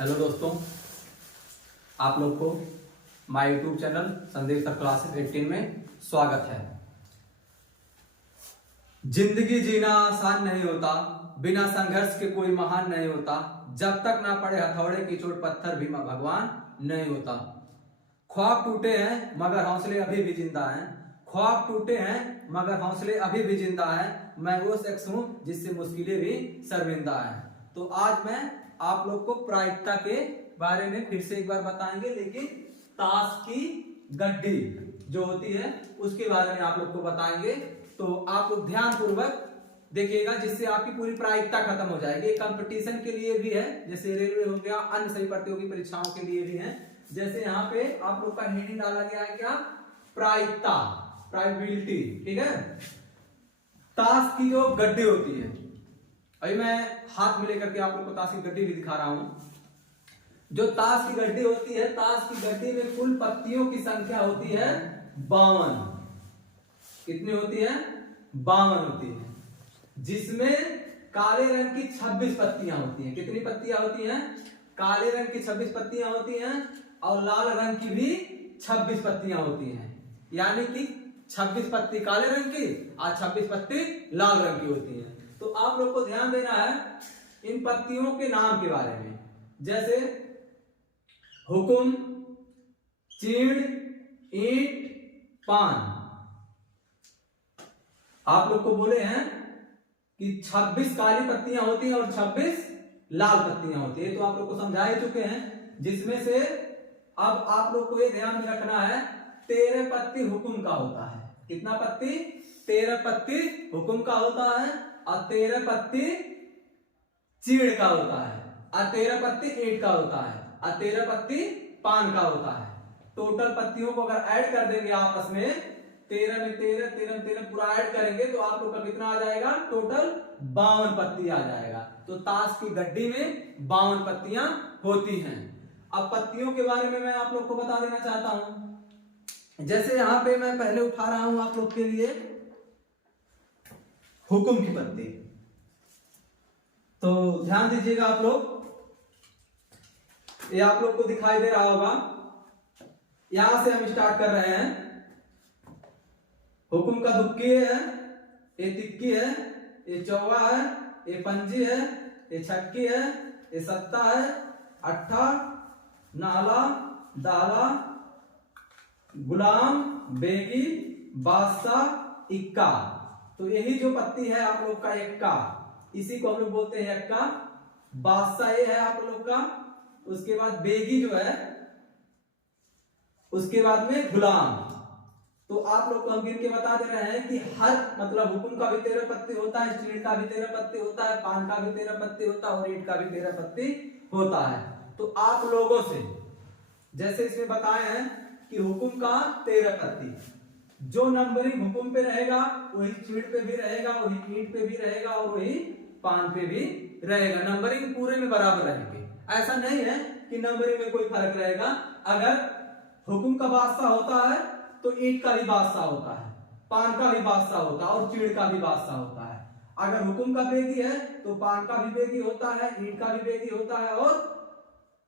Hello दोस्तों, आप लोग को माय यूट्यूब चैनल संदेश सर क्लासेस 18 में स्वागत है। जिंदगी जीना आसान नहीं होता, बिना संघर्ष के कोई महान नहीं होता। जब तक ना पड़े हथौड़े की चोट पत्थर भी भगवान नहीं होता। ख्वाब टूटे हैं मगर हौसले अभी भी जिंदा हैं। ख्वाब टूटे हैं मगर हौसले अभी भी जिंदा हैं। मैं वो शख्स हूं जिससे मुश्किलें भी शर्मिंदा हैं। तो आज मैं आप लोग को प्रायिकता के बारे में फिर से एक बार बताएंगे, लेकिन ताश की गड्डी जो होती है उसके बारे में आप लोग को बताएंगे। तो आप लोग ध्यान पूर्वक देखिएगा, जिससे आपकी पूरी प्रायिकता खत्म हो जाएगी। कंपटीशन के लिए भी है, जैसे रेलवे हो गया, अन्य सभी प्रतियोगी परीक्षाओं के लिए भी है। जैसे यहाँ पे आप लोग का हेडिंग डाला गया है क्या, प्रायिकता, प्रायबिलिटी, ठीक है। ताश की जो गड्डी होती है, अभी मैं हाथ में लेकर के आप लोग को ताश की गड्डी भी दिखा रहा हूं। जो ताश की गड्डी होती है, ताश की गड्डी में कुल पत्तियों की संख्या होती है 52। कितनी होती है? 52 होती है, जिसमें काले रंग की 26 पत्तियां होती हैं। कितनी पत्तियां होती हैं? काले रंग की 26 पत्तियां होती हैं और लाल रंग की भी 26 पत्तियां होती हैं। यानी कि 26 पत्ती काले रंग की और 26 पत्ती लाल रंग की होती हैं। तो आप लोग को ध्यान देना है इन पत्तियों के नाम के बारे में, जैसे हुकुम, चीड़, ईंट, पान। आप लोग को बोले हैं कि 26 काली पत्तियां होती हैं और 26 लाल पत्तियां होती है। तो आप लोग को समझा ही चुके हैं, जिसमें से अब आप लोग को ये ध्यान में रखना है 13 पत्ती हुकुम का होता है। कितना पत्ती? 13 पत्ती हुकुम का होता है और 13 पत्ती चीड़ का होता है और 13 पत्ती ईंट का होता है और 13 पत्ती पान का होता है। टोटल पत्तियों को अगर ऐड कर देंगे आपस में, 13 में 13, 13 में 13 पूरा ऐड करेंगे तो आप लोग का कितना आ जाएगा? टोटल 52 पत्ती आ जाएगा। तो ताश की गड्डी में 52 पत्तियां होती हैं। अब पत्तियों के बारे में मैं आप लोग को बता देना चाहता हूं। जैसे यहां पे मैं पहले उठा रहा हूं आप लोग के लिए हुकुम की पत्ती। तो ध्यान दीजिएगा आप लोग, ये आप लोग को दिखाई दे रहा होगा। यहां से हम स्टार्ट कर रहे हैं। हुकुम का दुक्की है, ये तिक्की है, ये चौवा है, ये पंजी है, ये छक्की है, ये सत्ता है, अट्ठा, नाला, दाला, गुलाम, बेगी, बादशाह, इक्का। तो यही जो पत्ती है आप लोग का एक्का, इसी को हम लोग बोलते हैं एक्का। बादशाह ये है आप लोग का, उसके बाद बेगी जो है, उसके बाद में गुलाम। तो आप लोग को हम गिन के बता दे रहे हैं कि हर मतलब हुकुम का भी 13 पत्ती होता है, चीड़ का भी 13 पत्ती होता है, पान का भी 13 पत्ती होता है और ईंट का भी 13 पत्ती होता है। तो आप लोगों से जैसे इसमें बताए हैं कि हुकुम का 13 पत्ती, जो नंबरिंग हुकुम पे रहेगा वही चीड़ पे भी रहेगा, वही ईंट पे भी रहेगा और वही पान पे भी रहेगा। नंबरिंग पूरे में बराबर रहेंगे। ऐसा नहीं है कि नंबरिंग में कोई फर्क रहेगा। अगर हुकुम का बादशाह होता है तो ईंट का भी बादशाह होता है, पान का भी बादशाह होता है और चीड़ का भी बादशाह होता है। अगर हुकुम का बेगी है तो पान का भी बेगी होता है, ईंट का भी बेगी होता है और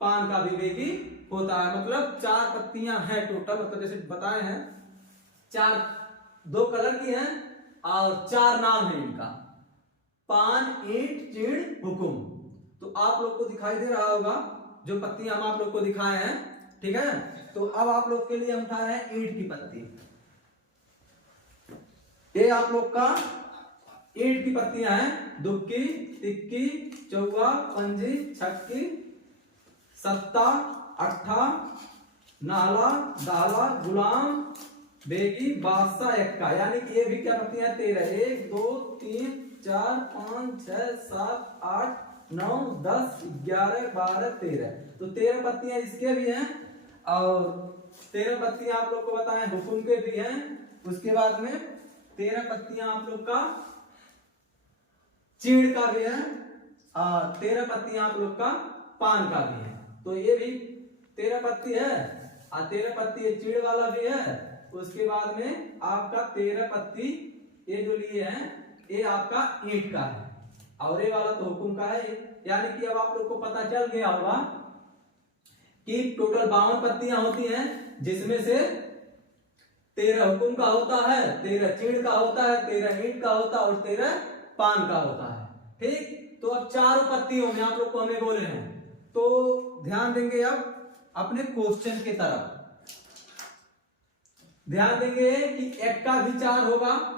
पान का भी बेगी होता है। मतलब 4 पत्तियां हैं टोटल, मतलब जैसे बताए हैं 4, 2 कलर की हैं और 4 नाम है इनका, पान, ईंट, चीड़, हुकुम। तो आप लोग को दिखाई दे रहा होगा जो पत्तियां हम आप लोग को दिखाए हैं, ठीक है। तो अब आप लोग के लिए हम उठा रहे हैं ईंट की पत्ती। ये आप लोग का ईंट की पत्तियां हैं, दुक्की, तिक्की, चौवा, पंजी, छक्की, सत्ता, अट्ठा, नाला, दाला, गुलाम, बेगी, बादशाह, एक्का। यानी कि ये भी क्या पत्तियां? 13। 1 2 3 4 5 6 7 8 9 10 11 12 13। तो 13 पत्तियां इसके भी हैं और 13 पत्तियां आप लोग को बताएं हुकुम के भी हैं। उसके बाद में 13 पत्तियां आप लोग का चीड़ का भी है और 13 पत्तियां आप लोग का पान का भी है। तो ये भी 13 पत्ती है और 13 पत्ती ये चीड़ वाला भी है। उसके बाद में आपका 13 पत्ती ये जो लिए हैं ये आपका ईंट का है और ये वाला तो हुकुम का है। यानी कि अब आप लोग को पता चल गया होगा कि टोटल 52 पत्तियां होती हैं, जिसमें से 13 हुकुम का होता है, 13 चीड़ का होता है, 13 ईंट का होता है और 13 पान का होता है। ठीक, तो अब चारों पत्तियों में आप लोग को हमें बोले हैं, तो ध्यान देंगे अब अपने क्वेश्चन की तरफ। ध्यान देंगे कि एक का भी 4 होगा,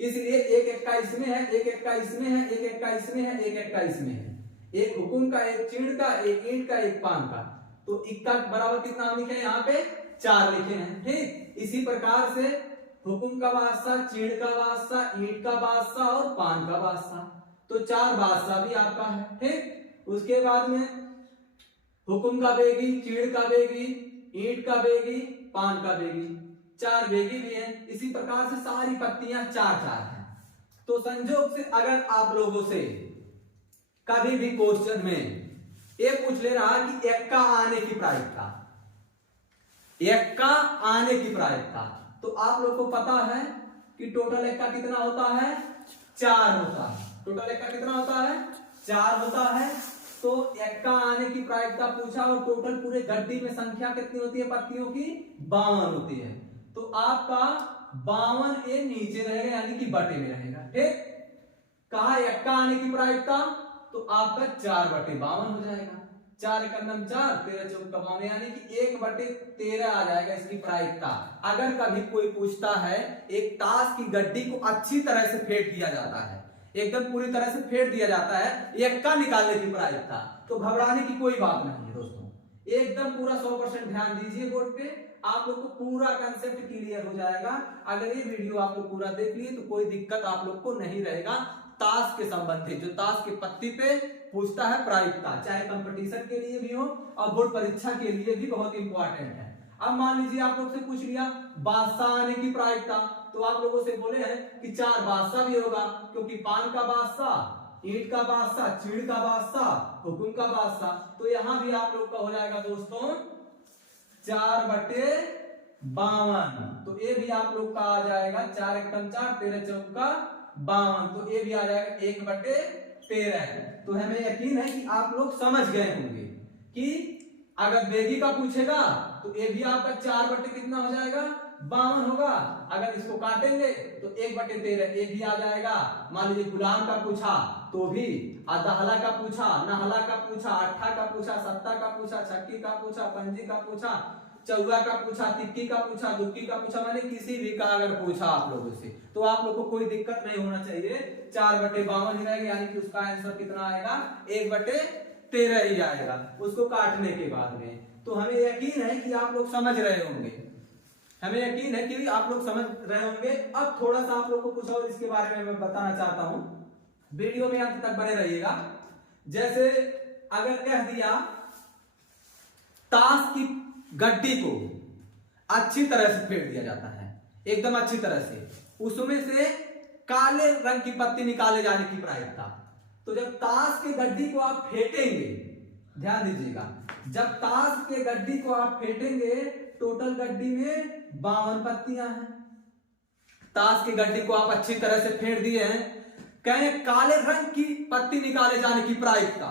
इसलिए एक का इसमें है, एक का इसमें है, एक का इसमें है, एक का इसमें है, एक हुकुम का, एक चीड़ का, एक ईंट का, एक पान का, तो इक्का बराबर कितना हम लिखे हैं यहाँ पे 4 लिखे हैं। ठीक, इसी प्रकार से हुकुम का बादशाह, चीड़ का बादशाह, ईंट का बादशाह और पान का बादशाह, तो 4 बादशाह भी आपका है। ठीक, उसके बाद में हुकुम का बेगी, चीड़ का बेगी, ईंट का बेगी, पान का बेगी, 4 बेगी भी हैं। इसी प्रकार से सारी पत्तियां 4-4 हैं। तो संजोग से अगर आप लोगों से कभी भी क्वेश्चन में ये पूछ ले रहा कि एक का आने की प्रायिकता, एक का आने की प्रायिकता, तो आप लोग को पता है कि टोटल एक का कितना होता है 4 होता है। टोटल एक का कितना होता है 4 होता है। तो एक का आने की प्रायिकता पूछा और टोटल पूरे गड्डी में संख्या कितनी होती है पत्तियों की 52 होती है। तो आपका 52 ये नीचे रहेगा यानी कि बटे में रहेगा। ठीक, कहा एक का आने की प्रायिकता, तो आपका 4/52 हो जाएगा। 4 × 4, 13 × 4 52 यानी कि 1/13 आ जाएगा इसकी प्रायिकता। अगर कभी कोई पूछता है एक ताश की गड्डी को अच्छी तरह से फेंट दिया जाता है, एकदम पूरी तरह से फेंट दिया जाता है एक का निकालने की प्रायिकता, तो घबराने की कोई बात नहीं है दोस्तों, एकदम पूरा 100% ध्यान दीजिए बोर्ड पे, आप लोग को पूरा कंसेप्ट क्लियर हो जाएगा। अगर ये वीडियो आप लोग पूरा देख लिए तो कोई दिक्कत आप लोग को नहीं रहेगा। ताश के संबंधित जो ताश की पत्ती पे पूछता है प्रायिकता, चाहे कंपटीशन के लिए भी हो और बोर्ड परीक्षा के लिए भी बहुत इंपॉर्टेंट है। अब मान लीजिए आप लोग से पूछ लिया बादशाह आने की प्रायिकता, तो आप लोगों से बोले हैं कि 4 बादशाह भी होगा, क्योंकि पान का बादशाह, ईंट का बादशाह, चीड़ का बादशाह, हुकुम का बादशाह, तो यहां भी आप लोग का हो जाएगा दोस्तों 4/52। तो ये भी आप लोग का आ जाएगा 4 × 4, 13 × 4 52, तो ये भी आ जाएगा 1/13। तो हमें यकीन है कि आप लोग समझ गए होंगे कि अगर बेगी का पूछेगा तो ये भी आपका 4 कितना हो जाएगा 52 होगा। अगर इसको काटेंगे तो 1/13 ये भी आ जाएगा। मान लीजिए गुलाम का पूछा तो भी, दहला का पूछा, नहला का पूछा, अट्ठा का पूछा, सत्ता का पूछा, छक्की का पूछा, पंजी का पूछा, चौगा का पूछा, तिक्की का पूछा, दुक्की का पूछा, मैंने किसी भी का अगर पूछा आप लोगों से तो आप लोग को कोई दिक्कत नहीं होना चाहिए, 4/52 ही रहेगा, यानी कि उसका आंसर कितना आएगा 1/13 ही आएगा उसको काटने के बाद में। तो हमें यकीन है कि आप लोग समझ रहे होंगे, हमें यकीन है कि आप लोग समझ रहे होंगे। अब थोड़ा सा आप लोग को कुछ और इसके बारे में मैं बताना चाहता हूं, वीडियो में अंत तक बने रहिएगा। जैसे अगर कह दिया ताश की गड्डी को अच्छी तरह से फेंट दिया जाता है, एकदम अच्छी तरह से, उसमें से काले रंग की पत्ती निकाले जाने की प्रायिकता। तो जब ताश के गड्डी को आप फेंटेंगे, ध्यान दीजिएगा, जब ताश के गड्डी को आप फेंटेंगे टोटल गड्डी में 52 पत्तियां हैं। ताश की गड्डी को आप अच्छी तरह से फेंट दिए हैं, कहें काले रंग की पत्ती निकाले जाने की प्रायिकता,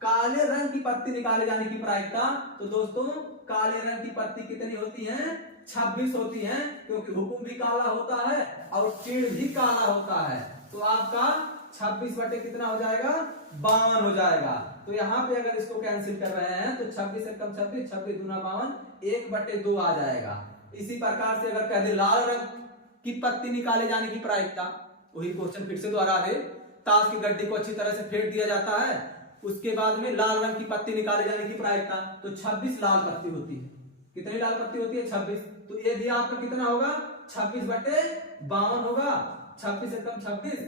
काले रंग की पत्ती निकाले जाने की प्रायिकता। तो दोस्तों काले रंग की पत्ती कितनी होती हैं 26 होती हैं, क्योंकि हुकुम भी काला होता है और चीड़ भी काला होता है। तो आपका 26 कितना हो जाएगा 52 हो जाएगा। तो यहाँ पे अगर इसको कैंसिल कर रहे हैं तो 26 × 26, 26 दूना 52, 1/2 आ जाएगा। इसी प्रकार से अगर कह दे लाल रंग की पत्ती निकाले जाने की प्रायिकता, वही क्वेश्चन फिर से दोहरा दे, ताश की गड्डी को अच्छी तरह से फेंट दिया जाता है, उसके बाद में लाल रंग की पत्ती निकाले जाने की प्रायिकता, तो 26 लाल पत्ती होती है। कितनी लाल पत्ती होती है 26, तो ये भी आपका कितना होगा 26/52 होगा। 26 × 26,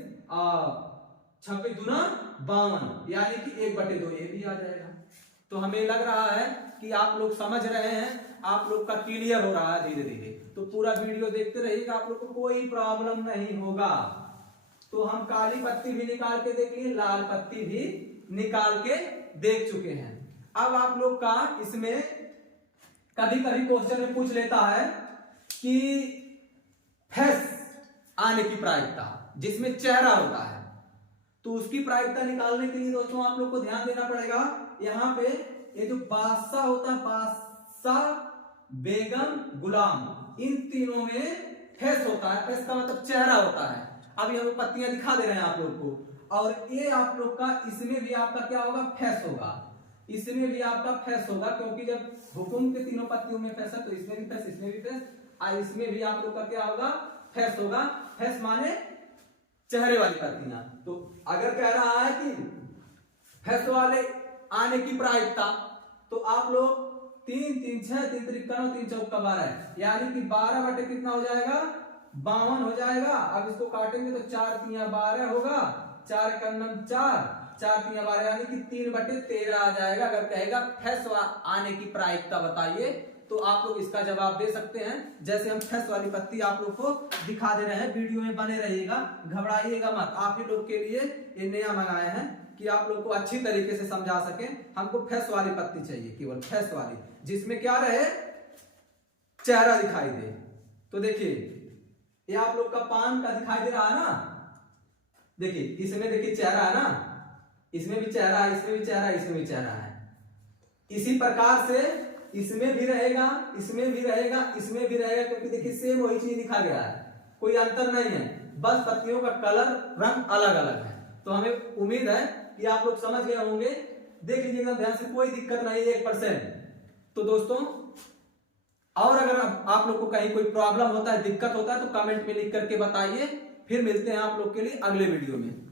26 दूना 52, यानी कि 1/2 ये भी आ जाएगा। तो हमें लग रहा है कि आप लोग समझ रहे हैं, आप लोग का क्लियर हो रहा है धीरे धीरे। तो पूरा वीडियो देखते रहिएगा, आप लोग को कोई प्रॉब्लम नहीं होगा। तो हम काली पत्ती भी निकाल के देख लिए, लाल पत्ती भी निकाल के देख चुके हैं। अब आप लोग का इसमें कभी कभी क्वेश्चन में पूछ लेता है कि फेस आने की प्रायिकता, जिसमें चेहरा होता है, तो उसकी प्रायिकता निकालने के लिए दोस्तों आप लोग को ध्यान देना पड़ेगा। यहाँ पे ये जो बादशाह होता है, बादशाह, बेगम, गुलाम, इन तीनों में फेस होता है। फेस का मतलब चेहरा होता है। अभी हम पत्तियां दिखा दे रहे हैं आप लोग को। और ये आप लोग का, इसमें भी आपका क्या होगा, फेस होगा। इसमें भी आपका फेस होगा, क्योंकि जब हुकुम के तीनों पत्तियों में फेस है तो इसमें भी फेस, इसमें भी फेस, और इसमें भी आप लोग का क्या होगा, फेस होगा। फेस माने चेहरे वाली पत्तियां। तो अगर कह रहा है कि फेस वाले आने की प्रायिकता, तो आप लोग 3 3 6 3 3 3 चौका 12, यानी कि 12 बटे कितना हो जाएगा, 52 हो जाएगा। अब इसको काटेंगे तो 4 3 12 होगा, 4 कन्नम 4, 4 3 12, यानी कि 3 बटे 13 आ जाएगा। अगर कहेगा फेस आने की प्रायिकता बताइए, तो आप लोग इसका जवाब दे सकते हैं। जैसे हम फेस वाली पत्ती आप लोग को दिखा दे रहे हैं, वीडियो में बने रहिएगा, घबराइएगा मत। आप ही लोग के लिए ये नया मंगाए हैं कि आप लोग को अच्छी तरीके से समझा सके। हमको फेस वाली पत्ती चाहिए, केवल फेस वाली, जिसमें क्या रहे, चेहरा दिखाई दे। तो देखिए ये आप लोग का पान का दिखाई दे रहा है ना, देखिए इसमें देखिए चेहरा है ना, इसमें भी चेहरा है, इसमें भी चेहरा है, इसमें भी चेहरा है। इसी प्रकार से इसमें भी रहेगा, इसमें भी रहेगा, इसमें भी रहेगा, क्योंकि देखिए सेम वही चीज दिखा गया है, कोई अंतर नहीं है, बस पत्तियों का कलर, रंग अलग अलग है। तो हमें उम्मीद है कि आप लोग समझ गए होंगे। देख लीजिएगा ध्यान से, कोई दिक्कत नहीं है 1%। तो दोस्तों, और अगर आप लोग को कहीं कोई प्रॉब्लम होता है, दिक्कत होता है, तो कमेंट में लिख करके बताइए। फिर मिलते हैं आप लोग के लिए अगले वीडियो में।